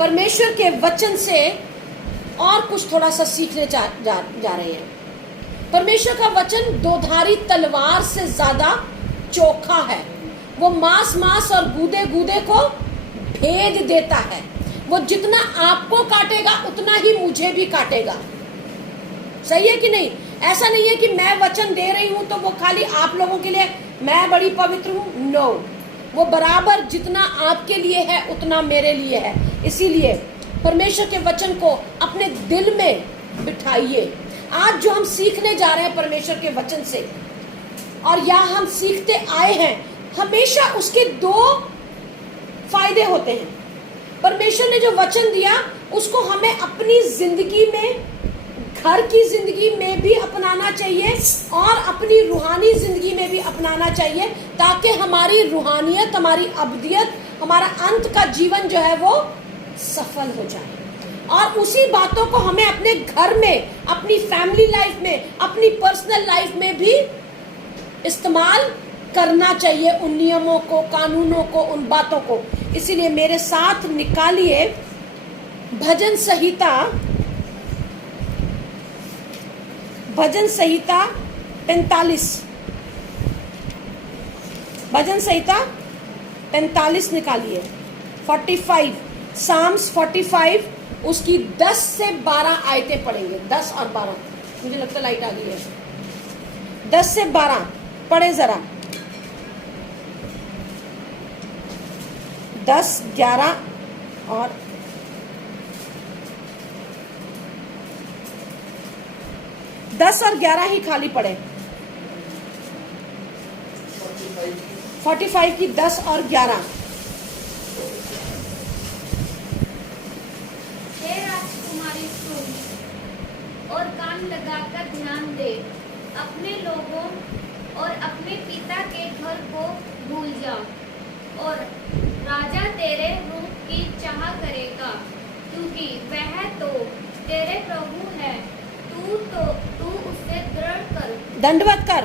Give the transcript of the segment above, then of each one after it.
परमेश्वर के वचन से और कुछ थोड़ा सा सीखने जा रहे हैं। परमेश्वर का वचन दोधारी तलवार से ज्यादा चोखा है। वो मांस और गूदे गूदे को भेद देता है। वो जितना आपको काटेगा उतना ही मुझे भी काटेगा। सही है कि नहीं? ऐसा नहीं है कि मैं वचन दे रही हूं तो वो खाली आप लोगों के लिए मैं बड़ी पवित्र हूं। नो, वो बराबर जितना आपके लिए है उतना मेरे लिए है। इसीलिए परमेश्वर के वचन को अपने दिल में बिठाइए। आज जो हम सीखने जा रहे हैं परमेश्वर के वचन से, और या हम सीखते आए हैं, हमेशा उसके दो फायदे होते हैं। परमेश्वर ने जो वचन दिया उसको हमें अपनी जिंदगी में, घर की जिंदगी में भी अपनाना चाहिए और अपनी रूहानी जिंदगी में भी अपनाना चाहिए, ताकि हमारी रूहानियत, हमारी अब्दियत, हमारा अंत का जीवन जो है वो सफल हो जाए। और उसी बातों को हमें अपने घर में, अपनी फैमिली लाइफ में, अपनी पर्सनल लाइफ में भी इस्तेमाल करना चाहिए, उन नियमों को, कानूनों को, उन बातों को। इसीलिए मेरे साथ निकालिए भजन संहिता 45। भजन संहिता 45 निकालिए। 45 साम्स 45, उसकी 10 से 12 आयतें पढ़ेंगे। 10 और 12, मुझे लगता है लाइट आ गई है। 10 से 12 पढ़े जरा। 10, 11 और 10 और 11 ही खाली पढ़े। 45 की 10 और 11। हे राजकुमारी सुन और कान लगाकर ध्यान दे, अपने लोगों और अपने पिता के घर को भूल जा, और राजा तेरे रूप की चाह करेगा, क्योंकि वह तो तेरे प्रभु है। तू उसे दृढ़ कर, दंडवत कर,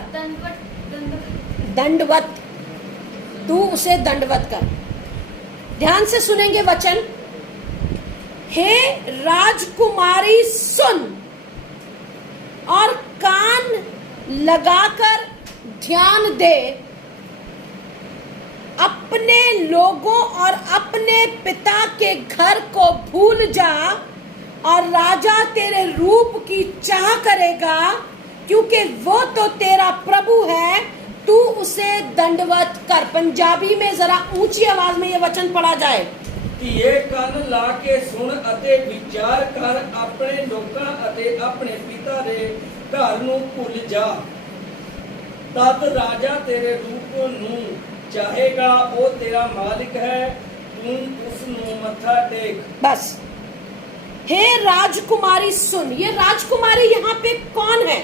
दंडवत, तू उसे दंडवत कर। ध्यान से सुनेंगे वचन। हे राजकुमारी सुन और कान लगाकर ध्यान दे, अपने लोगों और अपने पिता के घर को भूल जा, और राजा तेरे रूप की चाह करेगा, क्योंकि वो तो तेरा प्रभु है। तू उसे दंडवत कर। पंजाबी में जरा ऊंची आवाज में ये वचन पढ़ा जाए। ਧੀਏ ਕੰਨ ਲਾ ਕੇ ਸੁਣ ਅਤੇ ਵਿਚਾਰ ਕਰ, ਆਪਣੇ ਲੋਕਾਂ ਅਤੇ ਆਪਣੇ ਪਿਤਾ ਦੇ ਘਰ ਨੂੰ ਭੁੱਲ ਜਾ, ਤਦ ਰਾਜਾ ਤੇਰੇ ਰੂਪ ਨੂੰ ਚਾਹੇਗਾ, ਉਹ ਤੇਰਾ ਮਾਲਿਕ ਹੈ, ਤੂੰ ਉਸ ਨੂੰ ਮੱਥਾ ਟੇਕ। बस। हे राजकुमारी सुन। ये राजकुमारी यहाँ पे कौन है?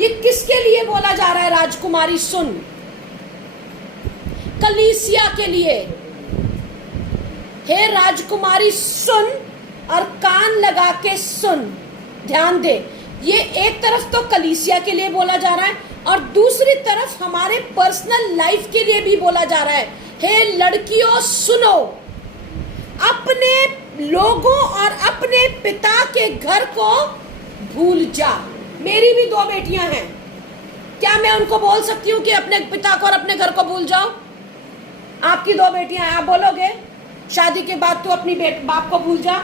ये किसके लिए बोला जा रहा है राजकुमारी सुन? कलीसिया के लिए। हे राजकुमारी सुन और कान लगा के सुन, ध्यान दे। ये एक तरफ तो कलीसिया के लिए बोला जा रहा है और दूसरी तरफ हमारे पर्सनल लाइफ के लिए भी बोला जा रहा है। हे लड़कियों सुनो, अपने लोगों और अपने पिता के घर को भूल जा। मेरी भी 2 बेटियां हैं, क्या मैं उनको बोल सकती हूँ कि अपने पिता को और अपने घर को भूल जाओ? आपकी 2 बेटियां हैं, आप बोलोगे शादी के बाद तू अपनी बाप को भूल जा?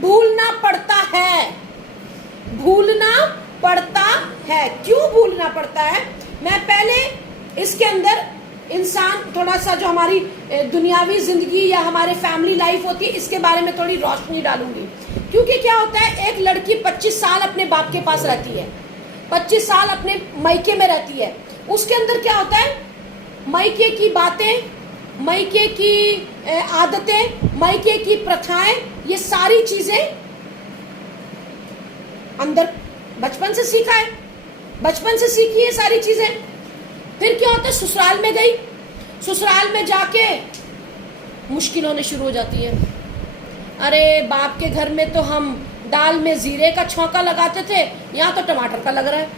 भूलना पड़ता है, भूलना पड़ता है। क्यों भूलना पड़ता है? मैं पहले इसके अंदर इंसान थोड़ा सा जो हमारी दुनियावी जिंदगी या हमारे फैमिली लाइफ होती है इसके बारे में थोड़ी रोशनी डालूंगी। क्योंकि क्या होता है, एक लड़की 25 साल अपने बाप के पास रहती है, 25 साल अपने मायके में रहती है। उसके अंदर क्या होता है, मायके की बातें, मायके की आदतें, मायके की प्रथाएं, ये सारी चीजें अंदर बचपन से सीखा है, बचपन से सीखी है सारी चीजें। फिर क्या होता है, ससुराल में गई, ससुराल में जाके मुश्किल होने शुरू हो जाती है। अरे बाप के घर में तो हम दाल में जीरे का छौंका लगाते थे, यहाँ तो टमाटर का लग रहा है।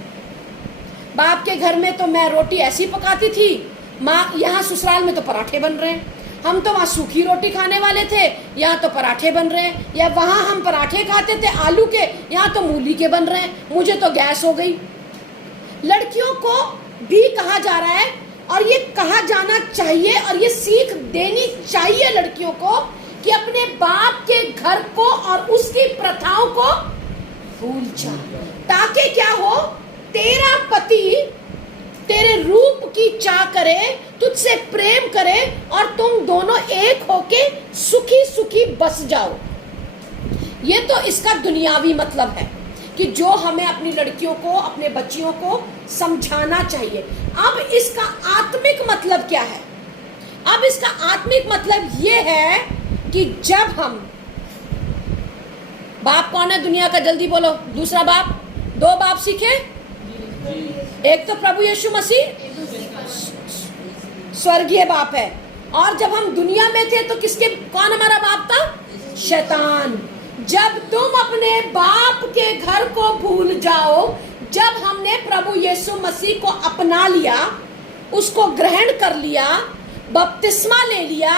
बाप के घर में तो मैं रोटी ऐसी पकाती थी, माँ यहाँ ससुराल में तो पराठे बन रहे हैं। हम तो वहाँ सूखी रोटी खाने वाले थे, यहाँ तो पराठे बन रहे हैं, या वहाँ हम पराठे खाते थे आलू के, यहाँ तो मूली के बन रहे हैं, मुझे तो गैस हो गई। लड़कियों को भी कहा जा रहा है, और ये कहा जाना चाहिए, और ये सीख देनी चाहिए लड़कियों को कि अपने बाप के घर को और उसकी प्रथाओं को भूल जा, ताकि क्या हो, तेरा पति तेरे रूप की चाह करे, तुझसे प्रेम करे, और तुम दोनों एक होके सुखी सुखी बस जाओ। ये तो इसका दुनियावी मतलब है कि जो हमें अपनी लड़कियों को, अपने बच्चियों को समझाना चाहिए। अब इसका आत्मिक मतलब क्या है? अब इसका आत्मिक मतलब ये है कि जब हम, बाप कौन है दुनिया का, जल्दी बोलो, दूसरा बाप, दो बाप सीखे, एक तो प्रभु यीशु मसीह स्वर्गीय बाप है, और जब हम दुनिया में थे तो किसके, कौन हमारा बाप था? शैतान। जब तुम अपने बाप के घर को भूल जाओ, जब हमने प्रभु यीशु मसीह को अपना लिया, उसको ग्रहण कर लिया, बपतिस्मा ले लिया,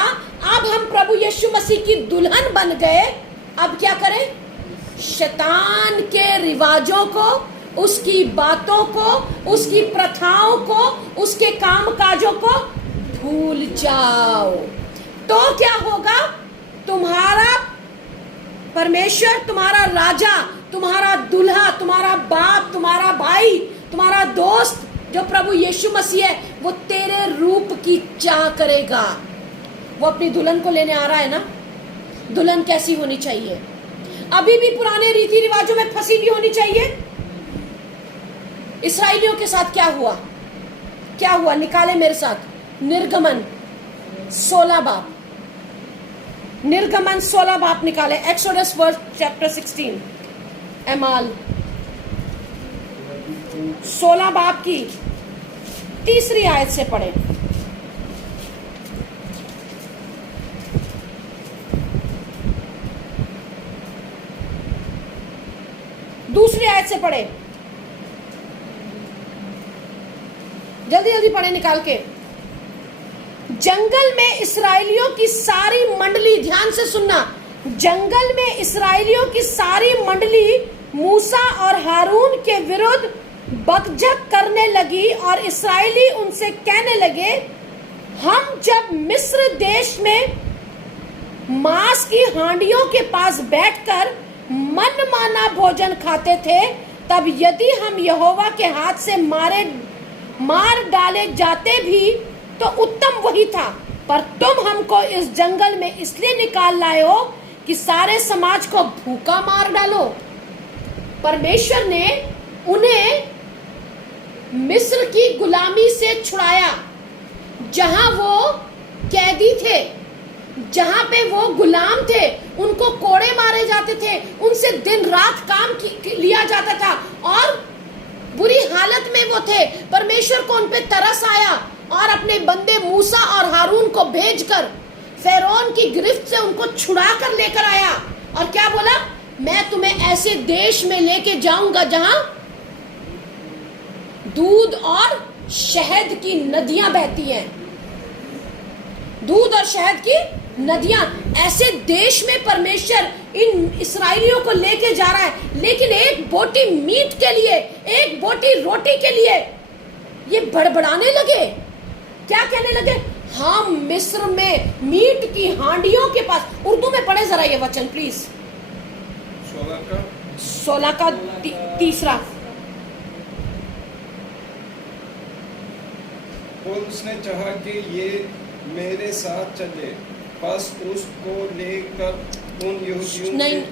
अब हम प्रभु यीशु मसीह की दुल्हन बन गए, अब क्या करें? शैतान के रिवाजों को, उसकी बातों को, उसकी प्रथाओं को, उसके काम काजों को भूल जाओ। तो क्या होगा? तुम्हारा परमेश्वर, तुम्हारा राजा, तुम्हारा दूल्हा, तुम्हारा बाप, तुम्हारा भाई, तुम्हारा दोस्त जो प्रभु यीशु मसीह है, वो तेरे रूप की चाह करेगा। वो अपनी दुल्हन को लेने आ रहा है ना, दुल्हन कैसी होनी चाहिए? अभी भी पुराने रीति रिवाजों में फंसी भी होनी चाहिए। इस्राएलियों के साथ क्या हुआ? क्या हुआ? निकाले मेरे साथ निर्गमन 16 बाप, निर्गमन 16 बाप निकाले, एक्सोडस वर्स चैप्टर 16, एमाल 16 बाप की 3री आयत से पढ़े। दूसरी आयत से पढ़े, जल्दी जल्दी पढ़े निकाल के। जंगल में इस्राएलियों की सारी मंडली, ध्यान से सुनना, जंगल में इस्राएलियों की सारी मंडली मूसा और हारून के विरुद्ध बकझक करने लगी, और इस्राएली उनसे कहने लगे, हम जब मिस्र देश में मांस की हांडियों के पास बैठकर मनमाना भोजन खाते थे, तब यदि हम यहोवा के हाथ से मार डाले जाते भी तो उत्तम वही था, पर तुम हमको इस जंगल में इसलिए निकाल लाए हो कि सारे समाज को भूखा मार डालो। परमेश्वर ने उन्हें मिस्र की गुलामी से छुड़ाया, जहां वो कैदी थे, जहां पे वो गुलाम थे, उनको कोड़े मारे जाते थे, उनसे दिन रात काम लिया जाता था, और बुरी हालत में वो थे। परमेश्वर को उन पे तरस आया और अपने बंदे मूसा और हारून को भेजकर फेरोन की गिरफ्त से उनको छुड़ा कर लेकर आया, और क्या बोला? मैं तुम्हें ऐसे देश में लेके जाऊंगा जहां दूध और शहद की नदियां बहती हैं, दूध और शहद की नदियां। ऐसे देश में परमेश्वर इन इस्राएलियों को लेके जा रहा है, लेकिन एक बोटी मीट के लिए, एक बोटी रोटी के लिए ये बड़बड़ाने लगे। क्या कहने लगे? हम मिस्र में मीट की हांडियों के पास। उर्दू में पढ़े जरा ये वचन प्लीज, 16 का 3रा। और उसने चाहा कि ये मेरे साथ चले, बस उसको लेकर उन यहूदियों नहीं,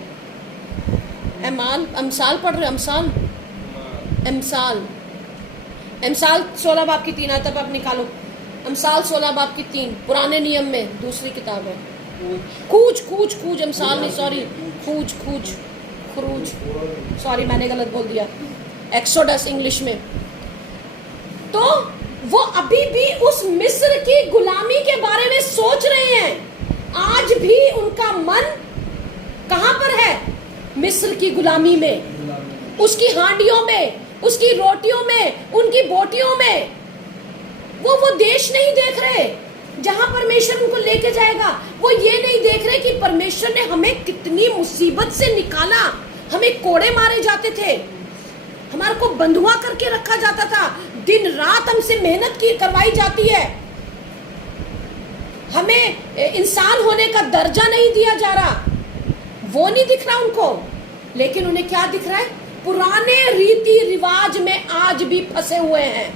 अमसाल पढ़ रहे, अमसाल 16 बाप की 3 आयत तक आप निकालो। अमसाल 16 बाप की 3, पुराने नियम में दूसरी किताब है। कूच, अमसाल नहीं, सॉरी, खरूज, सॉरी मैंने गलत बोल दिया, एक्सोडस इंग्लिश में। तो वो अभी भी उस मिस्र की गुलामी के बारे में सोच रहे हैं। आज भी उनका मन कहां पर है? मिस्र की गुलामी में, उसकी हांडियों में, उसकी रोटियों में, उनकी बोटियों में। वो देश नहीं देख रहे, जहां परमेश्वर उनको लेके जाएगा, वो ये नहीं देख रहे कि परमेश्वर ने हमें कितनी मुसीबत से निकाला। हमें कोड़े मारे जाते थे, हमारे को बंधुआ करके रखा जाता था, दिन रात हमसे मेहनत की करवाई जाती है, हमें इंसान होने का दर्जा नहीं दिया जा रहा। वो नहीं दिख रहा उनको, लेकिन उन्हें क्या दिख रहा है? पुराने रीति रिवाज में आज भी फंसे हुए हैं।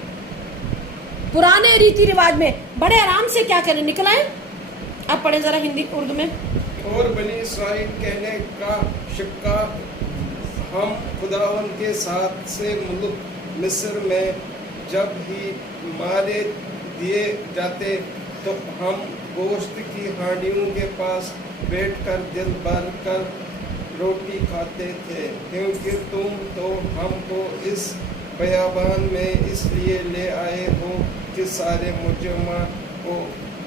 पुराने रीति रिवाज में बड़े आराम से क्या करें, निकल आए। आप पढ़े जरा हिंदी उर्दू में। और बनी इस्राएल कहने का शिक्का, हम खुदावन के साथ से मुल्क मिस्र में जब ही मारे दिए जाते तो हम गोश्त की हांडियों के पास बैठकर दिल भर कर रोटी खाते थे, क्योंकि तुम तो हमको इस बयाबान में इसलिए ले आए हो कि सारे मुजरमा को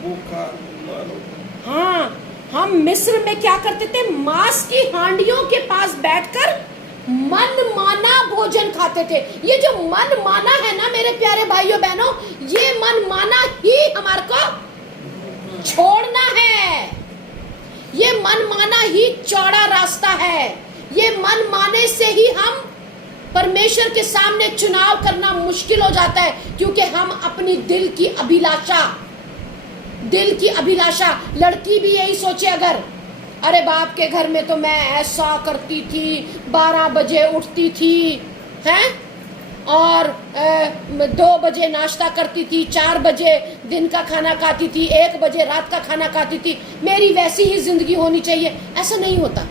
भूखा मारो। हाँ, हम मिस्र में क्या करते थे? मांस की हांडियों के पास बैठकर मन माना भोजन खाते थे। ये जो मन माना है ना मेरे प्यारे भाइयों बहनों, ये मन माना ही हमारे को छोड़ना है। ये मन माना ही चौड़ा रास्ता है। ये मन माने से ही हम परमेश्वर के सामने चुनाव करना मुश्किल हो जाता है, क्योंकि हम अपनी दिल की अभिलाषा, लड़की भी यही सोचे अगर, अरे बाप के घर में तो मैं ऐसा करती थी, 12 बजे उठती थी हैं, और 2 बजे नाश्ता करती थी, 4 बजे दिन का खाना खाती थी, 1 बजे रात का खाना खाती थी, मेरी वैसी ही जिंदगी होनी चाहिए। ऐसा नहीं होता,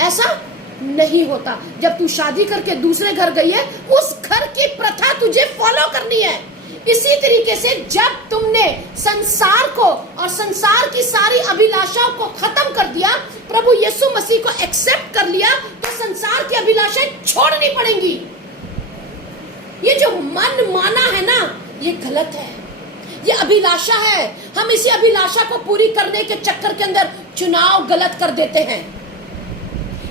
ऐसा नहीं होता। जब तू शादी करके दूसरे घर गई है, उस घर की प्रथा तुझे फॉलो करनी है। इसी तरीके से जब तुमने संसार को और संसार की सारी अभिलाषाओं को खत्म कर दिया, प्रभु यीशु मसीह को एक्सेप्ट कर लिया, तो संसार की अभिलाषाएं छोड़नी पड़ेंगी। ये जो मन माना है ना, ये गलत है, ये अभिलाषा है। हम इसी अभिलाषा को पूरी करने के चक्कर के अंदर चुनाव गलत कर देते हैं।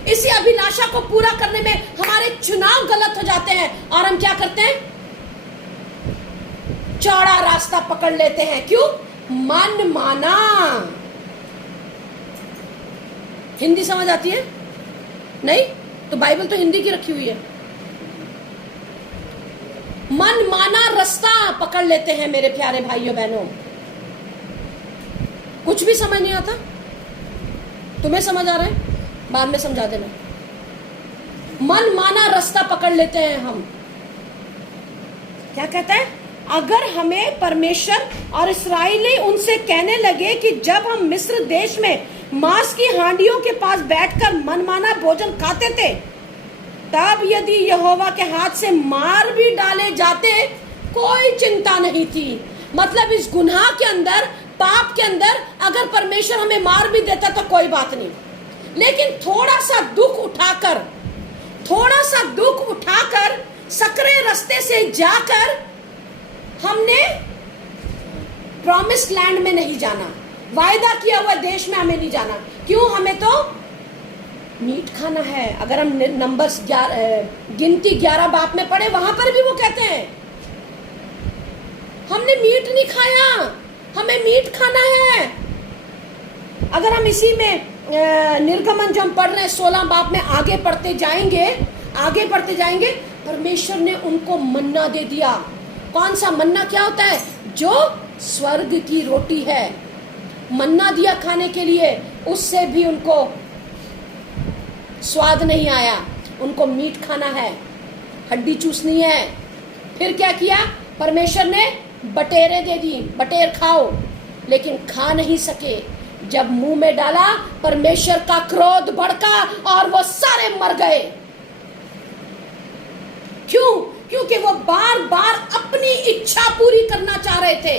इसी अभिलाषा को पूरा करने में हमारे चुनाव गलत हो जाते हैं, और हम क्या करते हैं? चौड़ा रास्ता पकड़ लेते हैं। क्यों? मन माना। हिंदी समझ आती है? नहीं तो बाइबल तो हिंदी की रखी हुई है। मन माना रास्ता पकड़ लेते हैं मेरे प्यारे भाइयों बहनों। कुछ भी समझ नहीं आता? तुम्हें समझ आ रहा है? बाद में समझा देना। मन माना रास्ता पकड़ लेते हैं हम। क्या कहता है? अगर हमें परमेश्वर और इस्राएली उनसे कहने लगे कि जब हम मिस्र देश में मांस की हांडियों के पास बैठकर मनमाना भोजन खाते थे, तब यदि यहोवा के हाथ से मार भी डाले जाते, कोई चिंता नहीं थी। मतलब इस गुनाह के अंदर, पाप के अंदर अगर परमेश्वर हमें मार भी देता तो कोई बात नहीं, लेकिन थोड़ा सा दुख उठाकर सकरे रास्ते से जाकर हमने प्रॉमिस्ड लैंड में नहीं जाना, वायदा किया हुआ देश में हमें नहीं जाना। क्यों? हमें तो मीट खाना है। अगर हम नंबर्स गिनती 11 बाप में पढ़े, वहां पर भी वो कहते हैं हमने मीट नहीं खाया, हमें मीट खाना है। अगर हम इसी में निर्गमन जो हम पढ़ रहे हैं 16 बाप में आगे पढ़ते जाएंगे, परमेश्वर ने उनको मन्ना दे दिया। कौन सा मन्ना? क्या होता है? जो स्वर्ग की रोटी है, मन्ना दिया खाने के लिए। उससे भी उनको स्वाद नहीं आया, उनको मीट खाना है, हड्डी चूसनी है। फिर क्या किया? परमेश्वर ने बटेरें दे दी, बटेर खाओ, लेकिन खा नहीं सके। जब मुंह में डाला, परमेश्वर का क्रोध भड़का और वो सारे मर गए। क्यों? क्योंकि वो बार बार अपनी इच्छा पूरी करना चाह रहे थे।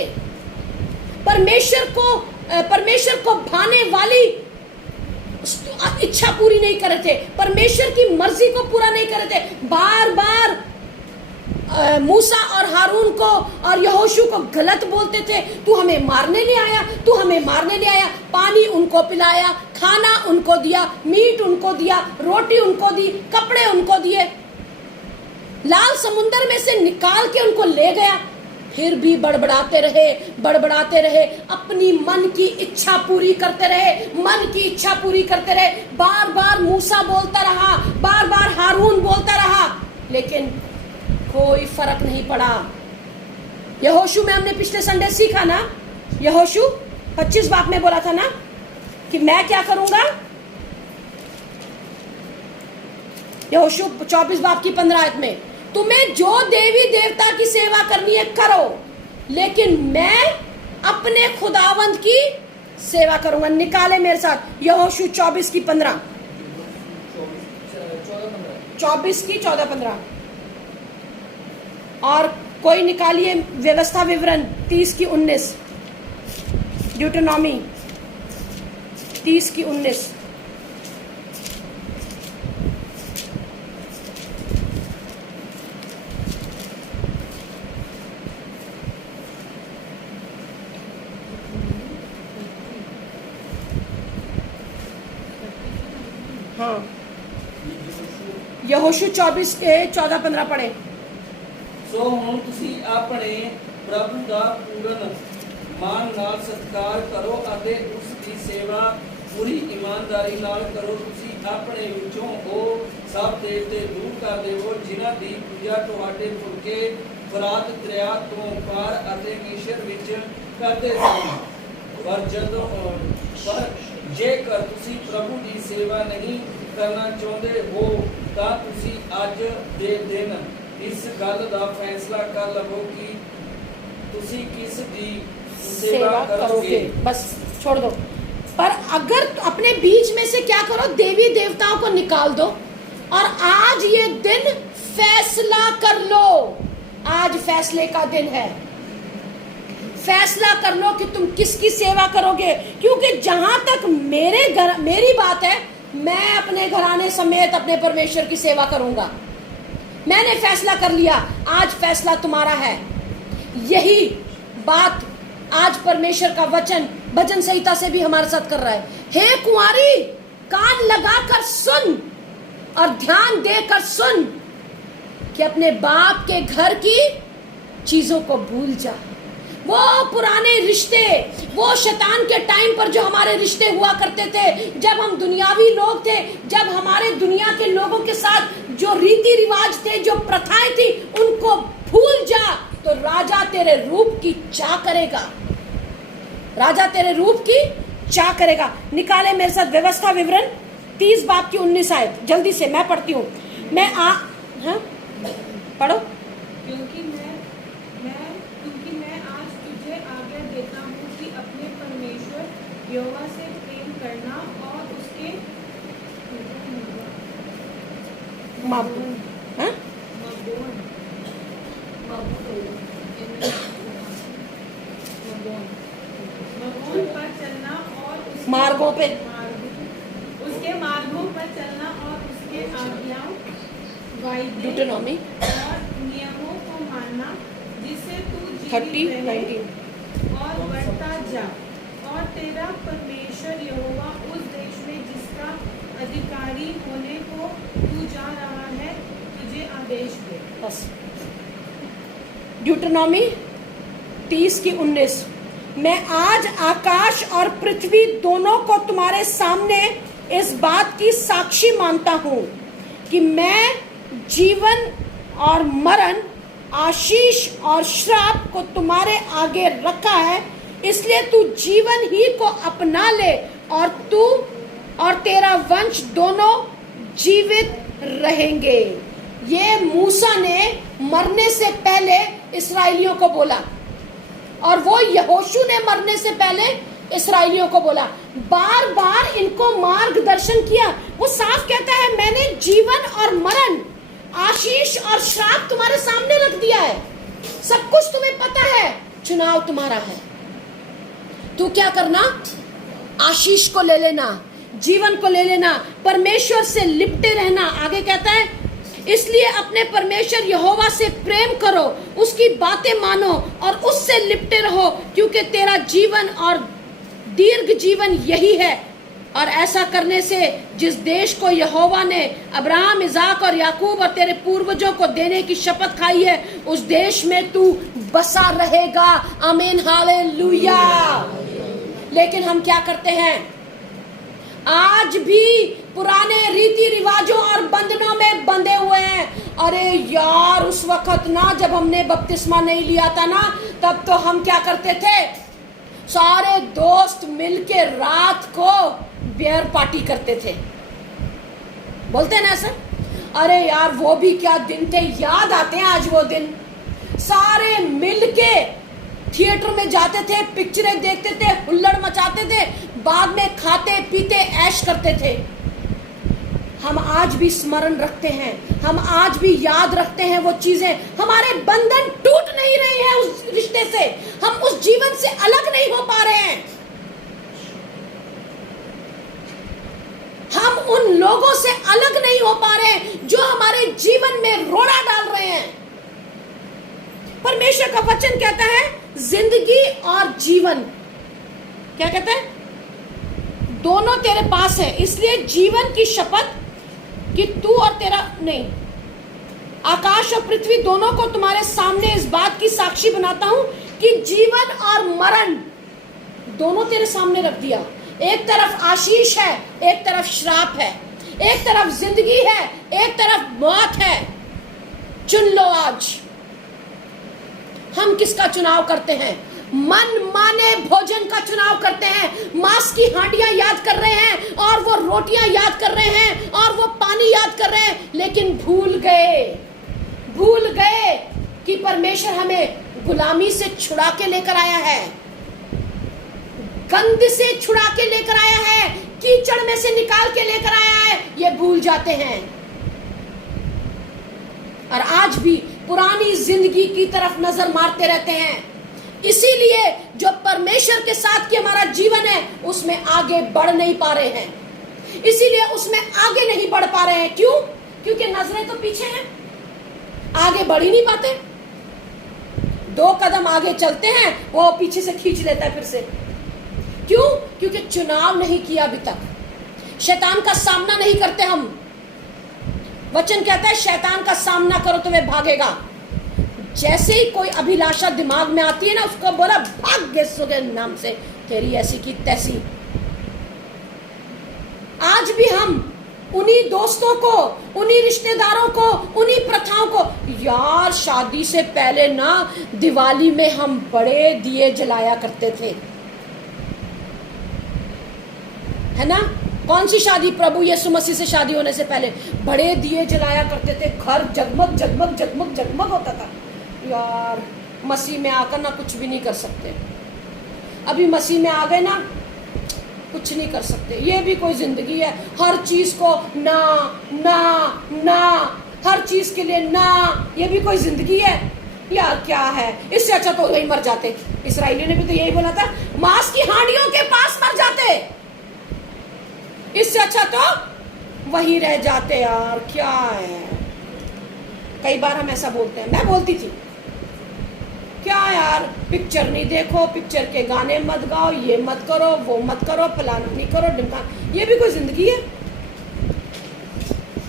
परमेश्वर को भाने वाली इच्छा पूरी नहीं कर रहे थे, परमेश्वर की मर्जी को पूरा नहीं कर रहे थे। बार बार मूसा और हारून को और यहोशू को गलत बोलते थे। तू हमें मारने ले आया। पानी उनको पिलाया, खाना उनको दिया, मीट उनको दिया, रोटी उनको दी, कपड़े उनको दिए, लाल समुंदर में से निकाल के उनको ले गया, फिर भी बड़बड़ाते रहे, अपनी मन की इच्छा पूरी करते रहे, बार बार मूसा बोलता रहा, बार बार हारून बोलता रहा, लेकिन कोई फर्क नहीं पड़ा। यहोशू में हमने पिछले संडे सीखा ना, यहोशू 25 बाप में बोला था ना कि मैं क्या करूंगा। यहोशू 24 बाप की 15 आयत में, तुम्हें जो देवी देवता की सेवा करनी है करो, लेकिन मैं अपने खुदावंद की सेवा करूंगा। निकाले मेरे साथ यहोशू 24 की 15, 24 की 14-15, और कोई निकालिए व्यवस्था विवरण 30 की 19, ड्यूटोनॉमी 30 की 19। हाँ, यहोशू 24 के 14-15 पढ़े। ਸੋ ਹੁਣ ਤੁਸੀਂ ਆਪਣੇ ਪ੍ਰਭੂ ਦਾ ਪੂਰਨ ਮਾਨ ਨਾਲ ਸਤਿਕਾਰ ਕਰੋ ਅਤੇ ਉਸ ਦੀ ਸੇਵਾ ਪੂਰੀ ਇਮਾਨਦਾਰੀ ਨਾਲ ਕਰੋ। ਤੁਸੀਂ ਆਪਣੇ ਵਿੱਚੋਂ ਉਹ ਸਭ ਦੇਵਤੇ ਦੂਰ ਕਰ ਦੇਵੋ ਜਿਨ੍ਹਾਂ ਦੀ ਪੂਜਾ ਤੁਹਾਡੇ ਪੁਰਖੇ ਫਰਾਤ ਦਰਿਆ ਤੋਂ ਪਾਰ ਅਤੇ ਮਿਸਰ ਵਿੱਚ ਕਰਦੇ ਸਨ। ਪਰ ਜੇਕਰ ਤੁਸੀਂ ਪ੍ਰਭੂ ਦੀ ਸੇਵਾ ਨਹੀਂ ਕਰਨਾ ਚਾਹੁੰਦੇ ਹੋ ਤਾਂ ਤੁਸੀਂ ਅੱਜ ਦੇ ਦਿਨ इस गल दा फैसला कर लवो कि तुसी किस दी सेवा करोगे। बस छोड़ दो। पर अगर अपने बीच में से क्या करो, देवी देवताओं को निकाल दो और आज ये दिन फैसला कर लो। आज फैसले का दिन है, फैसला कर लो कि तुम किसकी सेवा करोगे। क्योंकि जहां तक मेरी बात है, मैं अपने घराने समेत अपने परमेश्वर की सेवा करूंगा। मैंने फैसला कर लिया, आज फैसला तुम्हारा है। यही बात आज परमेश्वर का वचन भजन संहिता से भी हमारे साथ कर रहा है। हे कुंवारी, कान लगाकर सुन और ध्यान देकर सुन कि अपने बाप के घर की चीजों को भूल जा। वो पुराने रिश्ते, वो शैतान के टाइम पर जो हमारे रिश्ते हुआ करते थे, जब हम दुनियावी लोग थे, जब हमारे दुनिया के लोगों के साथ जो रीति रिवाज थे, जो प्रथाएं थी, उनको भूल जा तो राजा तेरे रूप की चाह करेगा। राजा तेरे रूप की चाह करेगा। निकाले मेरे साथ व्यवस्था विवरण 30 बाप की 19 आयत, जल्दी से मैं पढ़ती हूँ। हाँ पढ़ो। क्योंकि मैं आज तुझे आज्ञा देता हूँ कि अपने परमेश्वर यहोवा से प्रेम करना और उसके पर चलना और उसके मार्गों पर चलना और उसके आज्ञाओं, वायदे और नियमों को मानना, जिससे तू जीवित रहे और बढ़ता जा, और तेरा परमेश्वर यहोवा उस देश में जिसका अधिकारी होने को तू जा रहा है तुझे आदेश दे। बस ड्यूटोनॉमी 30 की 19, मैं आज आकाश और पृथ्वी दोनों को तुम्हारे सामने इस बात की साक्षी मानता हूँ कि मैं जीवन और मरण, आशीष और श्राप को तुम्हारे आगे रखा है। इसलिए तू जीवन ही को अपना ले और तू और तेरा वंश दोनों जीवित रहेंगे। ये मूसा ने मरने से पहले इस्राएलियों को बोला, और वो यहोशू ने मरने से पहले इस्राएलियों को बोला। बार बार इनको मार्गदर्शन किया। वो साफ कहता है, मैंने जीवन और मरण, आशीष और श्राप तुम्हारे सामने रख दिया है। सब कुछ तुम्हें पता है, चुनाव तुम्हारा है। तू क्या करना? आशीष को ले लेना, जीवन को ले लेना, परमेश्वर से लिपटे रहना। आगे कहता है, इसलिए अपने परमेश्वर यहोवा से प्रेम करो, उसकी बातें मानो और उससे लिपटे रहो, क्योंकि तेरा जीवन और दीर्घ जीवन यही है और ऐसा करने से जिस देश को यहोवा ने अब्राहम, इजाक और याकूब और तेरे पूर्वजों को देने की शपथ खाई है, उस देश में तू बसा रहेगा। आमीन, हालेलुया। लेकिन हम क्या करते हैं? आज भी पुराने रीति रिवाजों और बंधनों में बंधे हुए हैं। अरे यार, उस वक्त ना जब हमने बपतिस्मा नहीं लिया था ना, तब तो हम क्या करते थे? सारे दोस्त मिलके रात को बियर पार्टी करते थे। बोलते हैं ना सर? अरे यार, वो भी क्या दिन थे, याद आते हैं आज वो दिन। सारे मिलके थिएटर में जाते थे, पिक्चरें देखते थे, हुल्लड़ मचाते थे, बाद में खाते पीते ऐश करते थे। हम आज भी स्मरण रखते हैं, हम आज भी याद रखते हैं वो चीजें। हमारे बंधन टूट नहीं रहे हैं उस रिश्ते से, हम उस जीवन से अलग नहीं हो पा रहे हैं। हम उन लोगों से अलग नहीं हो पा रहे हैं जो हमारे जीवन में रोड़ा डाल रहे हैं। परमेश्वर का वचन कहता है जिंदगी और जीवन, क्या कहता है? दोनों तेरे पास है, इसलिए जीवन की शपथ कि तू और तेरा नहीं, आकाश और पृथ्वी दोनों को तुम्हारे सामने इस बात की साक्षी बनाता हूं कि जीवन और मरण दोनों तेरे सामने रख दिया। एक तरफ आशीष है, एक तरफ श्राप है, एक तरफ जिंदगी है, एक तरफ मौत है। चुन लो आज। हम किसका चुनाव करते हैं? मन माने भोजन का चुनाव करते हैं। मांस की हांडियां याद कर रहे हैं और वो रोटियां याद कर रहे हैं और वो पानी याद कर रहे हैं, लेकिन भूल गए कि परमेश्वर हमें गुलामी से छुड़ा के लेकर आया है, गंद से छुड़ा के लेकर आया है, कीचड़ में से निकाल के लेकर आया है। ये भूल जाते हैं और आज भी पुरानी जिंदगी की तरफ नजर मारते रहते हैं। इसीलिए जो परमेश्वर के साथ की हमारा जीवन है उसमें आगे बढ़ नहीं पा रहे हैं, इसीलिए उसमें आगे नहीं बढ़ पा रहे हैं। क्यों? क्योंकि नजरें तो पीछे हैं, आगे बढ़ ही नहीं पाते। 2 कदम आगे चलते हैं, वो पीछे से खींच लेता है फिर से। क्यों? क्योंकि चुनाव नहीं किया अभी तक। शैतान का सामना नहीं करते हम। वचन कहता है शैतान का सामना करो तो वह भागेगा। जैसे ही कोई अभिलाषा दिमाग में आती है ना, उसको बोला भाग यीशु के नाम से, तेरी ऐसी की तैसी। आज भी हम उन्हीं दोस्तों को, उन्हीं रिश्तेदारों को, उन्हीं प्रथाओं को, यार शादी से पहले ना दिवाली में हम बड़े दिए जलाया करते थे, है ना? कौन सी शादी? प्रभु यीशु मसीह से शादी होने से पहले बड़े दिए जलाया करते थे, घर जगमग जगमग जगमग जगमग होता था। यार मसीह में आकर ना कुछ भी नहीं कर सकते। अभी मसीह में आ गए ना, कुछ नहीं कर सकते। ये भी कोई जिंदगी है? हर चीज को ना ना ना, हर चीज के लिए ना, ये भी कोई जिंदगी है? यार क्या है, इससे अच्छा तो वही मर जाते। इस्राएलियों ने भी तो यही बोला था, मांस की हांडियों के पास मर जाते, इससे अच्छा तो वही रह जाते। यार क्या है, कई बार हम ऐसा बोलते हैं, मैं बोलती थी, क्या यार पिक्चर नहीं देखो, पिक्चर के गाने मत गाओ, ये मत करो, वो मत करो, फलाना नहीं करो, ढिमकाना। ये भी कोई जिंदगी है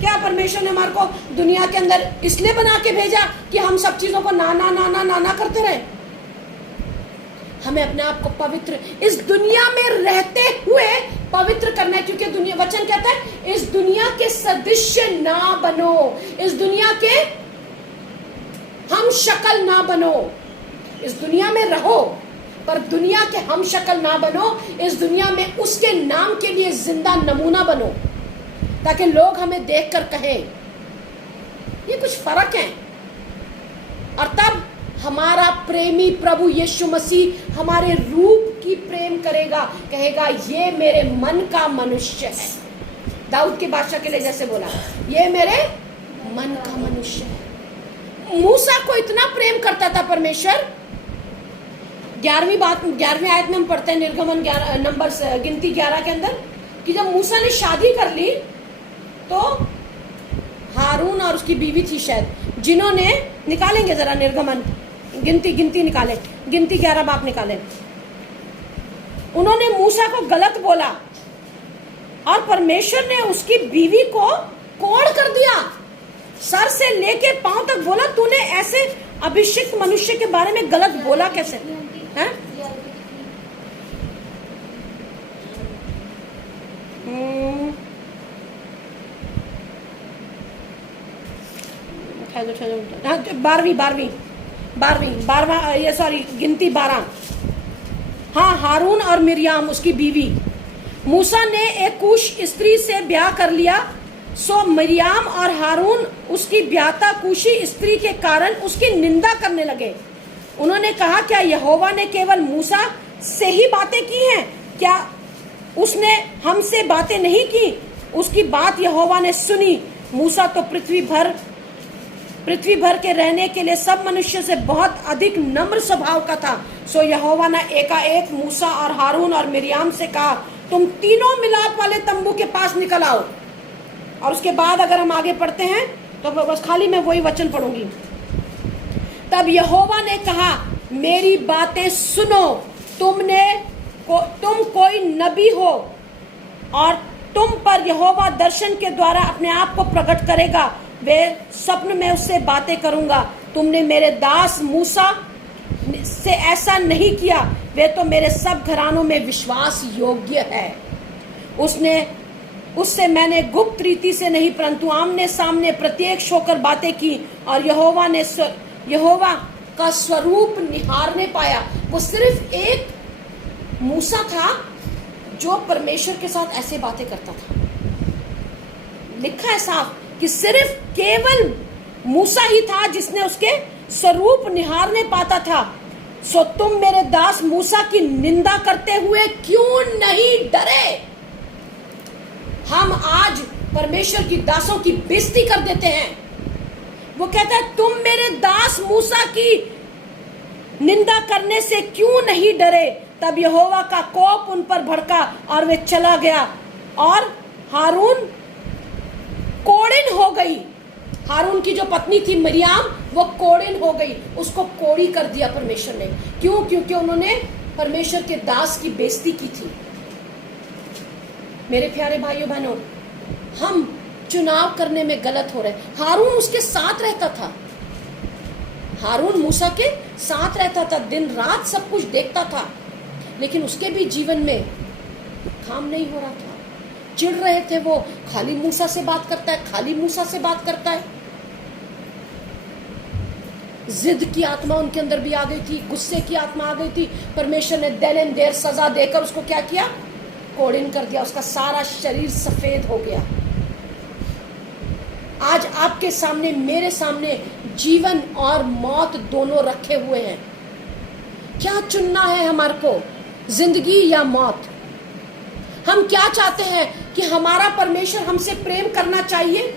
क्या? परमेश्वर ने हमारे को दुनिया के अंदर इसलिए बना के भेजा कि हम सब चीजों को ना ना ना ना ना ना करते रहे? हमें अपने आप को पवित्र इस दुनिया में रहते हुए पवित्र करना है, क्योंकि दुनिया, वचन कहता है इस दुनिया के सदृश्य ना बनो, इस दुनिया के हम शक्ल ना बनो। इस दुनिया में रहो पर दुनिया के हम शक्ल ना बनो। इस दुनिया में उसके नाम के लिए जिंदा नमूना बनो, ताकि लोग हमें देखकर कहें ये कुछ फर्क है। और तब हमारा प्रेमी प्रभु यीशु मसीह हमारे रूप की प्रेम करेगा, कहेगा ये मेरे मन का मनुष्य है। दाऊद के बादशाह के लिए जैसे बोला, ये मेरे मन का मनुष्य है। मूसा को इतना प्रेम करता था परमेश्वर। 11वीं आयत में हम पढ़ते हैं, निर्गमन 11 नंबर गिनती 11 के अंदर, कि जब मूसा ने शादी कर ली तो हारून और उसकी बीवी थी शायद, जिन्होंने, निकालेंगे जरा निर्गमन गिनती निकाले, गिनती 11 बाप निकाले। उन्होंने मूसा को गलत बोला और परमेश्वर ने उसकी बीवी को कोड़ कर दिया, सर से लेके पांव तक। बोला तूने ऐसे अभिषिक्त मनुष्य के बारे में गलत बोला कैसे हैं? बारहवां ये सॉरी गिनती 12। हाँ, हारून और मिरियाम उसकी बीवी। मूसा ने एक कूश स्त्री से ब्याह कर लिया, सो मिरियाम और हारून उसकी ब्याहता कूशी स्त्री के कारण उसकी निंदा करने लगे। उन्होंने कहा, क्या यहोवा ने केवल मूसा से ही बातें की हैं? क्या उसने हमसे बातें नहीं की? उसकी बात यहोवा ने सुनी। मूसा तो पृथ्वी भर के रहने के लिए सब मनुष्य से बहुत अधिक नम्र स्वभाव का था। सो यहोवा ने एकाएक मूसा और हारून और मिरियाम से कहा, तुम तीनों मिलाप वाले तंबू के पास निकल आओ। और उसके बाद अगर हम आगे पढ़ते हैं तो बस खाली मैं वही वचन पढ़ूंगी। तब यहोवा ने कहा, मेरी बातें सुनो, तुम कोई नबी हो और तुम पर यहोवा दर्शन के द्वारा अपने आप को प्रकट करेगा। वे स्वप्न में उससे बातें करूंगा। तुमने मेरे दास मूसा से ऐसा नहीं किया, वे तो मेरे सब घरानों में विश्वास योग्य है। उससे मैंने गुप्त रीति से नहीं परंतु आमने सामने प्रत्यक्ष होकर बातें की, और यहोवा का स्वरूप निहारने पाया। वो सिर्फ एक मूसा था जो परमेश्वर के साथ ऐसे बातें करता था। लिखा है साफ कि सिर्फ केवल मूसा ही था जिसने उसके स्वरूप निहारने पाता था। सो तुम मेरे दास मूसा की निंदा करते हुए क्यों नहीं डरे? हम आज परमेश्वर की दासों की बेइज्जती कर देते हैं। वो कहता है, तुम मेरे दास मूसा की निंदा करने से क्यों नहीं डरे? तब यहोवा का कोप उन पर भड़का और वे चला गया, और हारून कोड़िन हो गई। हारून की जो पत्नी थी मिरियाम, वो कोड़िन हो गई, उसको कोड़ी कर दिया परमेश्वर ने। क्यों? क्योंकि उन्होंने परमेश्वर के दास की बेइज्जती की थी। मेरे प्यारे भाइयों बहनों, हम चुनाव करने में गलत हो रहे। हारून उसके साथ रहता था, हारून मूसा के साथ रहता था, दिन रात सब कुछ देखता था, लेकिन उसके भी जीवन में काम नहीं हो रहा था। चिढ़ रहे थे वो, खाली मूसा से बात करता है, खाली मूसा से बात करता है। जिद की आत्मा उनके अंदर भी आ गई थी, गुस्से की आत्मा आ गई थी। परमेश्वर ने देर देर सजा देकर उसको क्या किया? कोड़िन कर दिया। उसका सारा शरीर सफेद हो गया। आज आपके सामने, मेरे सामने जीवन और मौत दोनों रखे हुए हैं। क्या चुनना है हमारे को, जिंदगी या मौत? हम क्या चाहते हैं कि हमारा परमेश्वर हमसे प्रेम करना चाहिए?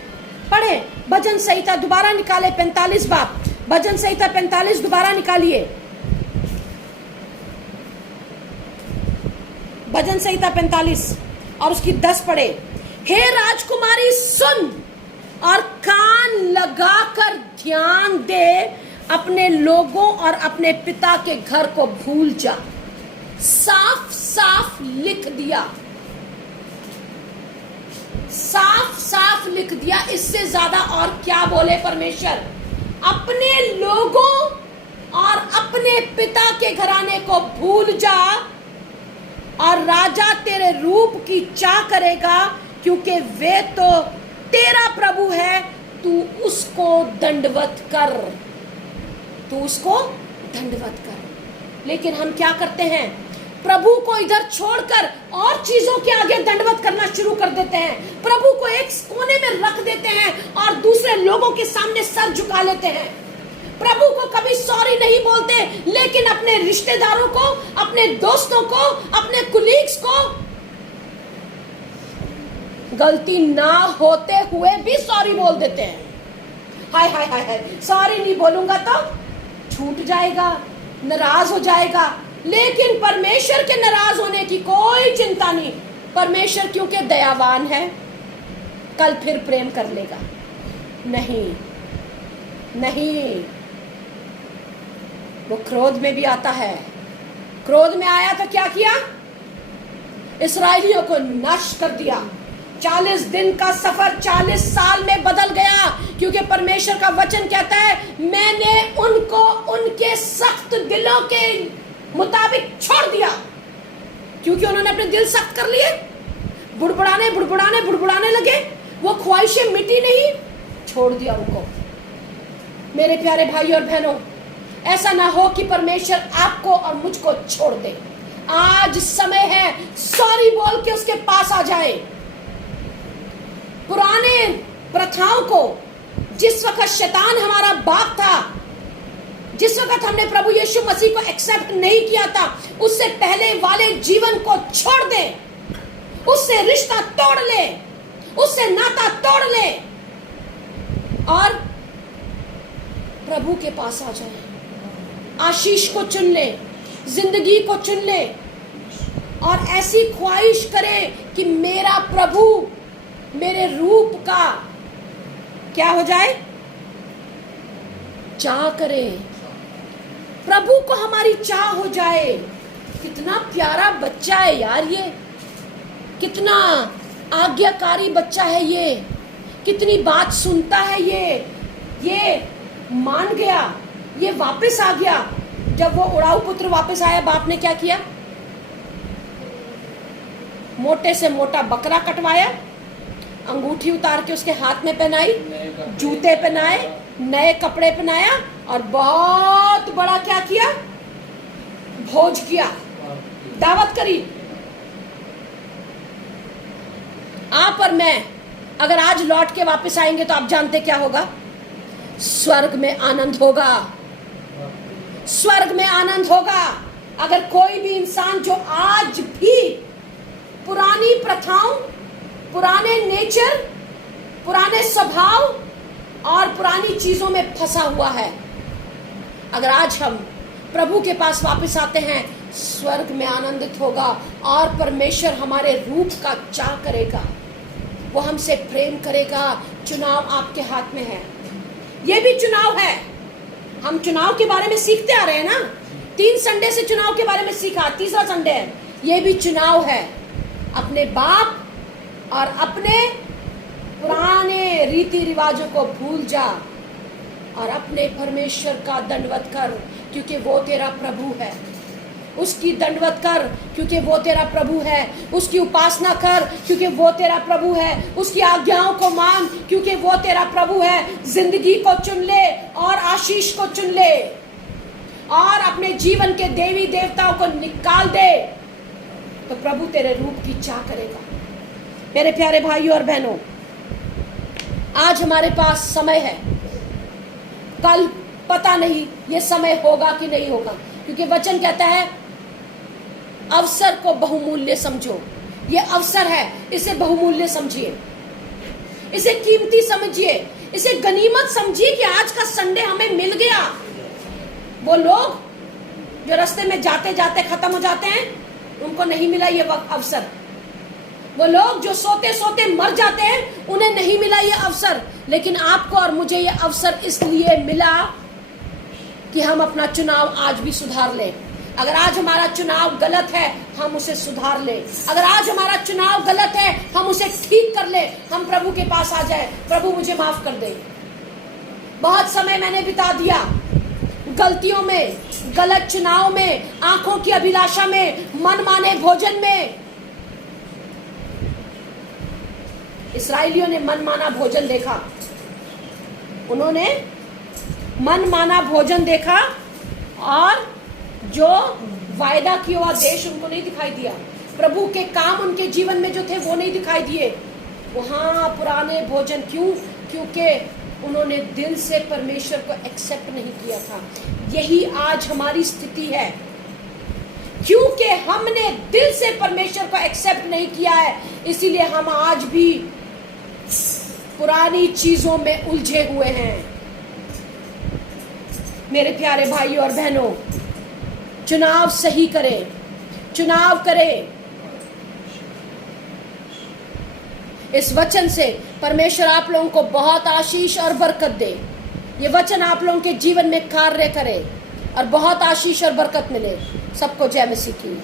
पढ़े भजन संहिता, दोबारा निकाले 45 बाब, भजन संहिता 45 दोबारा निकालिए। भजन संहिता 45 और उसकी 10 पढ़े। हे राजकुमारी सुन और कान लगाकर ध्यान दे, अपने लोगों और अपने पिता के घर को भूल जा। साफ साफ लिख दिया, साफ साफ लिख दिया। इससे ज्यादा और क्या बोले परमेश्वर? अपने लोगों और अपने पिता के घराने को भूल जा, और राजा तेरे रूप की चाह करेगा, क्योंकि वे तो तेरा प्रभु है। तू उसको दंडवत कर, तू उसको दंडवत कर। लेकिन हम क्या करते हैं? प्रभु को इधर छोड़कर और चीजों के आगे दंडवत करना शुरू कर देते हैं। प्रभु को एक कोने में रख देते हैं और दूसरे लोगों के सामने सर झुका लेते हैं। प्रभु को कभी सॉरी नहीं बोलते, लेकिन अपने रिश्तेदारों को, अपने दोस्तों को, अपने कुलीग्स को गलती ना होते हुए भी सॉरी बोल देते हैं। हाय हाय हाय हाय, सॉरी नहीं बोलूंगा तो छूट जाएगा, नाराज हो जाएगा। लेकिन परमेश्वर के नाराज होने की कोई चिंता नहीं। परमेश्वर क्योंकि दयावान है, कल फिर प्रेम कर लेगा। नहीं नहीं, वो क्रोध में भी आता है। क्रोध में आया तो क्या किया? इस्राएलियों को नष्ट कर दिया। 40 दिन का सफर 40 साल में बदल गया, क्योंकि परमेश्वर का वचन कहता है मैंने उनको उनके सख्त दिलों के मुताबिक छोड़ दिया। क्योंकि उन्होंने अपने दिल सख्त कर लिए, बुड़बुड़ाने लगे, वो ख्वाहिशें मिटी नहीं, छोड़ दिया उनको। मेरे प्यारे भाई और बहनों, ऐसा ना हो कि परमेश्वर आपको और मुझको छोड़ दे। आज समय है सॉरी बोल के उसके पास आ जाए। पुराने प्रथाओं को, जिस वक्त शैतान हमारा बाप था, जिस वक्त हमने प्रभु यीशु मसीह को एक्सेप्ट नहीं किया था, उससे पहले वाले जीवन को छोड़ दे, उससे रिश्ता तोड़ ले, उससे नाता तोड़ ले और प्रभु के पास आ जाए। आशीष को चुन ले, जिंदगी को चुन ले और ऐसी ख्वाहिश करे कि मेरा प्रभु मेरे रूप का क्या हो जाए, चाह करे, प्रभु को हमारी चाह हो जाए। कितना प्यारा बच्चा है यार ये, कितना आज्ञाकारी बच्चा है ये, कितनी बात सुनता है ये मान गया, ये वापस आ गया। जब वो उड़ाऊ पुत्र वापस आया, बाप ने क्या किया? मोटे से मोटा बकरा कटवाया, अंगूठी उतार के उसके हाथ में पहनाई, जूते पहनाए, नए कपड़े पहनाया और बहुत बड़ा क्या किया? भोज किया, दावत करी। आप और मैं अगर आज लौट के वापस आएंगे तो आप जानते क्या होगा? स्वर्ग में आनंद होगा, स्वर्ग में आनंद होगा। अगर कोई भी इंसान जो आज भी पुरानी प्रथाओं, पुराने नेचर, पुराने स्वभाव और पुरानी चीजों में फंसा हुआ है, अगर आज हम प्रभु के पास वापस आते हैं, स्वर्ग में आनंदित होगा और परमेश्वर हमारे रूप का चाह करेगा, वो हमसे प्रेम करेगा। चुनाव आपके हाथ में है, ये भी चुनाव है। हम चुनाव के बारे में सीखते आ रहे हैं ना, 3 संडे से चुनाव के बारे में सीखा, तीसरा संडे है। ये भी चुनाव है, अपने बाप और अपने पुराने रीति रिवाजों को भूल जा और अपने परमेश्वर का दंडवत कर, क्योंकि वो तेरा प्रभु है। उसकी दंडवत कर क्योंकि वो तेरा प्रभु है, उसकी उपासना कर क्योंकि वो तेरा प्रभु है, उसकी आज्ञाओं को मान क्योंकि वो तेरा प्रभु है। जिंदगी को चुन ले और आशीष को चुन ले और अपने जीवन के देवी देवताओं को निकाल दे, तो प्रभु तेरे रूप की चाह करेगा। मेरे प्यारे भाइयों और बहनों, आज हमारे पास समय है, कल पता नहीं ये समय होगा कि नहीं होगा, क्योंकि वचन कहता है अवसर को बहुमूल्य समझो। ये अवसर है, इसे बहुमूल्य समझिए, इसे कीमती समझिए, इसे गनीमत समझिए कि आज का संडे हमें मिल गया। वो लोग जो रास्ते में जाते जाते खत्म हो जाते हैं, उनको नहीं मिला ये अवसर। वो लोग जो सोते सोते मर जाते हैं, उन्हें नहीं मिला ये अवसर। लेकिन आपको और मुझे ये अवसर इसलिए मिला कि हम अपना चुनाव आज भी सुधार लें। अगर आज हमारा चुनाव गलत है, हम उसे सुधार लें। अगर आज हमारा चुनाव गलत है, हम उसे ठीक कर लें। हम प्रभु के पास आ जाए, प्रभु मुझे माफ कर दे। बहुत समय मैंने बिता दिया गलतियों में, गलत चुनाव में, आंखों की अभिलाषा में, मनमाने भोजन में। इस्राएलियों ने मनमाना भोजन देखा, उन्होंने मनमाना भोजन देखा और जो वायदा किया हुआ देश उनको नहीं दिखाई दिया। प्रभु के काम उनके जीवन में जो थे वो नहीं दिखाई दिए। वहां पुराने भोजन क्यों? क्योंकि उन्होंने दिल से परमेश्वर को एक्सेप्ट नहीं किया था। यही आज हमारी स्थिति है, क्योंकि हमने दिल से परमेश्वर को एक्सेप्ट नहीं किया है, इसीलिए हम आज भी पुरानी चीजों में उलझे हुए हैं। मेरे प्यारे भाइयों और बहनों, चुनाव सही करें, चुनाव करें। इस वचन से परमेश्वर आप लोगों को बहुत आशीष और बरकत दे। ये वचन आप लोगों के जीवन में कार्य करे और बहुत आशीष और बरकत मिले। सबको जय मसीह की।